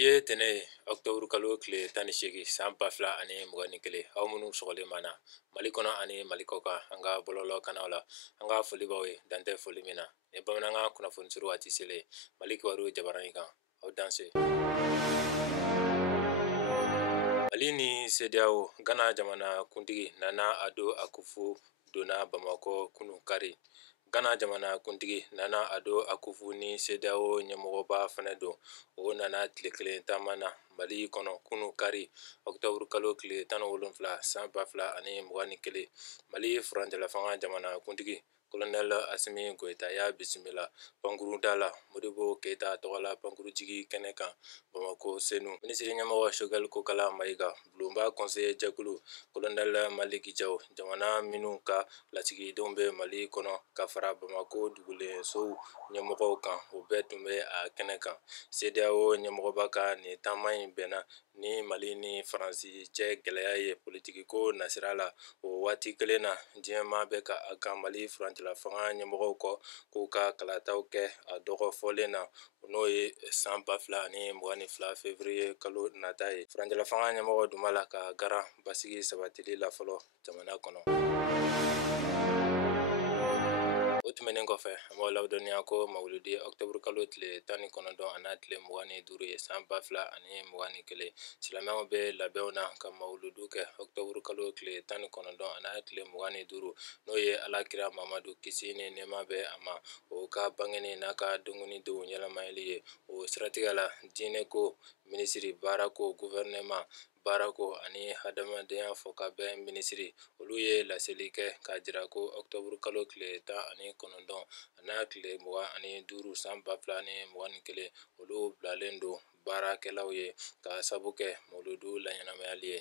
Ye tene octobre kalo kile 18 san 2021 aw minnu sɔgɔlen mana Mali kɔnɔ ani Mali kɔ kan an ka bɔlɔlɔ kanaw la an ka foli b'aw ye dantɛ foli min na ni bamanankan kunnafoni suru waati selen Mali kibaru jabaranin kan aw danse. Mali ni CEDEAO Ghana jamana kuntigi Nana Addo Akufo donna Bamakɔ kunu kari. Ghana jamana kuntigi Nana Addo Akufo ni CEDEAO ɲɛmɔgɔba fana don. O nana tile kelen taama na Mali kɔnɔ kunu kari octobre kalo tile 17 san 2021 Mali furancɛla fanga jamana kuntigi Colonel Assimi Goïta y'a bisimila pankuruda la Modibo Keita tɔgɔla pankurujigi kɛnɛ kan Bamako Senu. Minisiri ɲɛmɔgɔ Choguel Kokala Maïga, bulonba conseiller jɛkulu Colonel Maliki Diaw, jamana minnu ka lasigidenw bɛ Mali kɔnɔ ka fara Bamako dugulensow ɲɛmɔgɔw kan o bɛɛ tun bɛ a kɛnɛ kan. CEDEAO ɲɛmɔgɔba ka nin taama in bɛnna ni Mali ni Faransi cɛ gɛlɛya ye politiki ko nasira la. O waati kelen na diɲɛma bɛ ka a kan Mali furancɛla fanga ɲɛmɔgɔw kɔ k'u ka kalataw kɛ a dɔgɔfɔlen na n'o ye san 2022 février kalo nata ye. Furancɛla fanga ɲɛmɔgɔ dun b'a la ka garan basigi sabatili la fɔlɔ jamana kɔnɔ. O tɛmɛnen kɔfɛ an b'aw ladɔnniya ko mawuludi octobre kalo tile 19 ana tile 25 ye san 2021 silamɛw bɛ labɛnw na ka mawuludu kɛ octobre kalo tile 19 ana tile 25 n'o ye alakira Mamadu kisi ni nɛɛma bɛ a ma o ka bangeni n'a ka dɔnkilidenw yɛlɛmayɛli ye. O siratigɛ la diinɛ ko minisiri baara ko gouvernement baara ko ani hadamadenya fɔ ka bɛn minisiri olu ye laseli kɛ k'a jira ko octobre kalo tile 19 ana tile 25 san 2021 olu bilalen don baarakɛlaw ye ka sabu kɛ mawuludu laɲɛnamayali ye.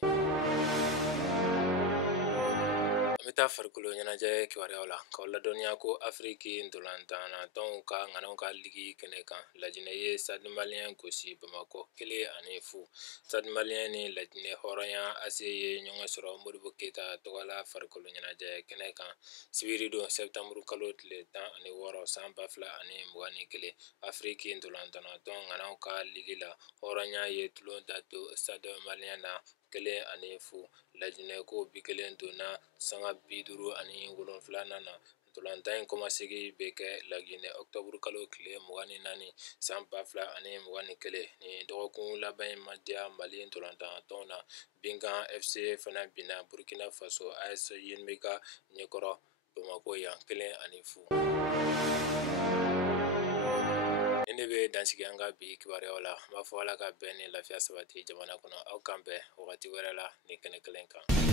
An bɛ taa farikolo ɲɛnajɛ kibaruyaw la k'aw ladɔnniya ko Afiriki ndolantanatɔnw ka ŋanaw ka ligi kɛnɛ kan Lajinɛ ye Stade Malien gosi Bamakɔ 1-0. Stade Malien ni Lajinɛ hɔrɔnya ACE ye ɲɔgɔn sɔrɔ Modibo Keita tɔgɔla farikolo ɲɛnajɛ kɛnɛ kan sibiri don septembre kalo tile 16 san 2021 Afiriki ndolantanatɔn ŋanaw ka ligi la hɔrɔnya ye tulon dato Stade Malien na 1-0. Lajinɛ ko bi kelen donna sanga 57 na ntolantan in kɔmasegi bɛ kɛ Laginɛ octobre kalo tile 24 san 2021 ni dɔgɔkun laban in ma diya Mali ntolantanatɔnw na Binkan FC fana binna Burkina Faso AS Yenbeka ɲɛkɔrɔ Bamako yan 1-0. Ni ne bɛ dansigi an ka bi kibaruyaw la n b'a fɔ Ala ka bɛn ni lafiya sabati jamana kɔnɔ aw kan bɛn wagati wɛrɛ la ni kɛnɛ kelen kan.